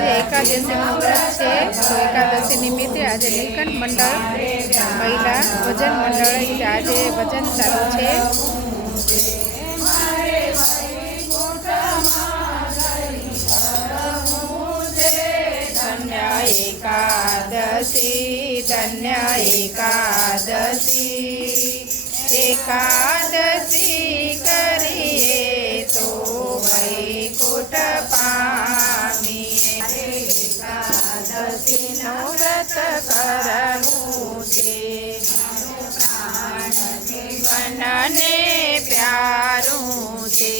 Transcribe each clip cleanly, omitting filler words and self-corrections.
આજે એકાદશીનું વ્રત છે તો એકાદશી નિમિત્તે આજે નીલકંઠ મંડળ મહિલા ભજન મંડળ આજે ભજન ચાલુ છે. ધન્ય એકાદશી ધન્ય એકાદશી એકાદશી કરીએ તો વૈકુંઠ પામીએ. એકાદશીનું વ્રત કરવું છે જીવનને પ્યારું છે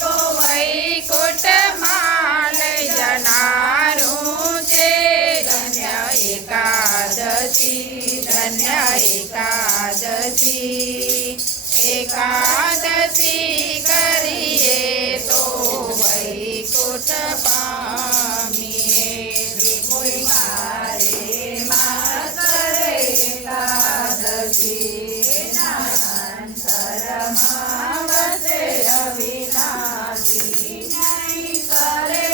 તો વૈકુંઠમાં લઈ જનારું છે. ધન્ય એકાદશી ધન્ય એકાદશી એકાદશી કરીએ તો વૈકુંઠ પામીએ. કોઈ મારે મારે એકાદશી શરમાં વસે અવિનાશી નહીં કરે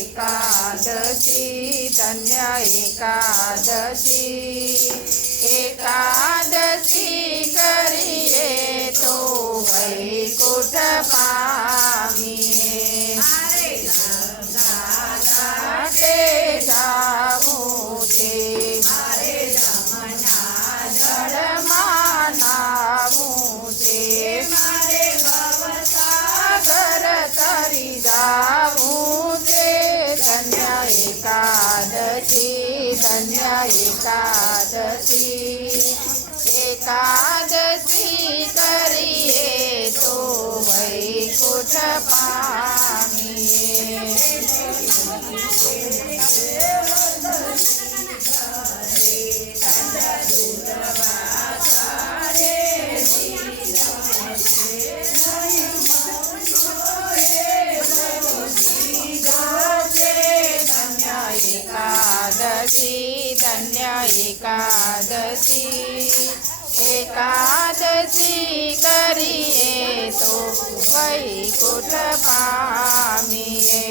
એકાદશી ધન્ય એકાદશી એકાદશી કરીએ તો વૈકુંઠ પામીએ. ઘાટે જાવું છે મારે જમના જળમાં નાવું છે મારે ભવસાગર તરી જાવું છે. ધન્ય એકાદશી ધન્ય એકાદશી એકાદશી કરીએ તો વૈકુંઠ પામીએ. એકાદશી ધન્ય એકાદશી એકાદશી કરીએ તો વૈકુંઠ પામીએ.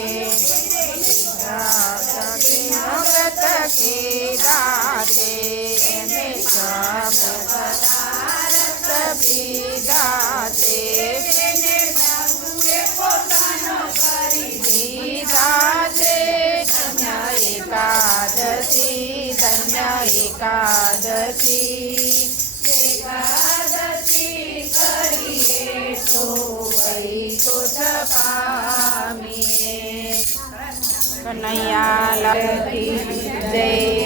વ્રત કીધા છે એને સબ પદાર્થ પીધા છે દીધા છે. ધન્ય એકાદશી ધન્ય એકાદશી એકાદશી કરીએ તો વૈકુંઠ પામીએ. કનૈયા લાલ કી જય.